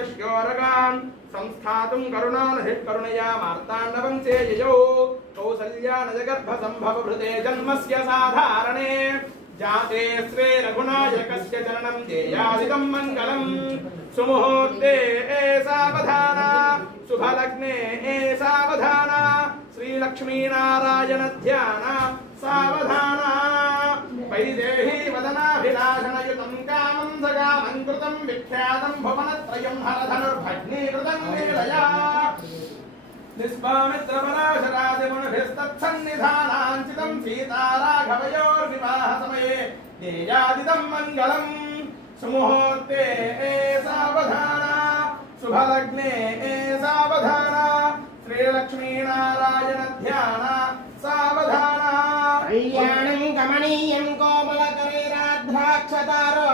मनुष्योरगान् संस्थातुं करुणानिधिः करुणया मार्ताण्डवंशे ययौ कौसल्यानजगर्भसम्भवभृते जन्मस्य साधारणे जाते श्री रघुनायकस्य चरणं देयादिदं मङ्गलम् सुमुहूर्ते सावधाना शुभलग्ने सावधाना श्रीलक्ष्मीनारायण ध्यान सावधाना वैदेही वदनाभिलाषणयुतं कामं सकामं कृतं विख्यातं भुवनत्रयं हरधनुर्भग्नीकृतं लीलया निष्पामित्रपराशरादिमुनिभिस्तत्सन्निधानाञ्चितं सीताराघवयोर्विवाहसमये देयादिदं मङ्गलम् सुमुहूर्ते सावधाना शुभलग्ने सावधाना श्रीलक्ष्मीनारायण ध्यान सावधाना कल्याणं कमनीयं कोमलकरैराद्राक्षतारो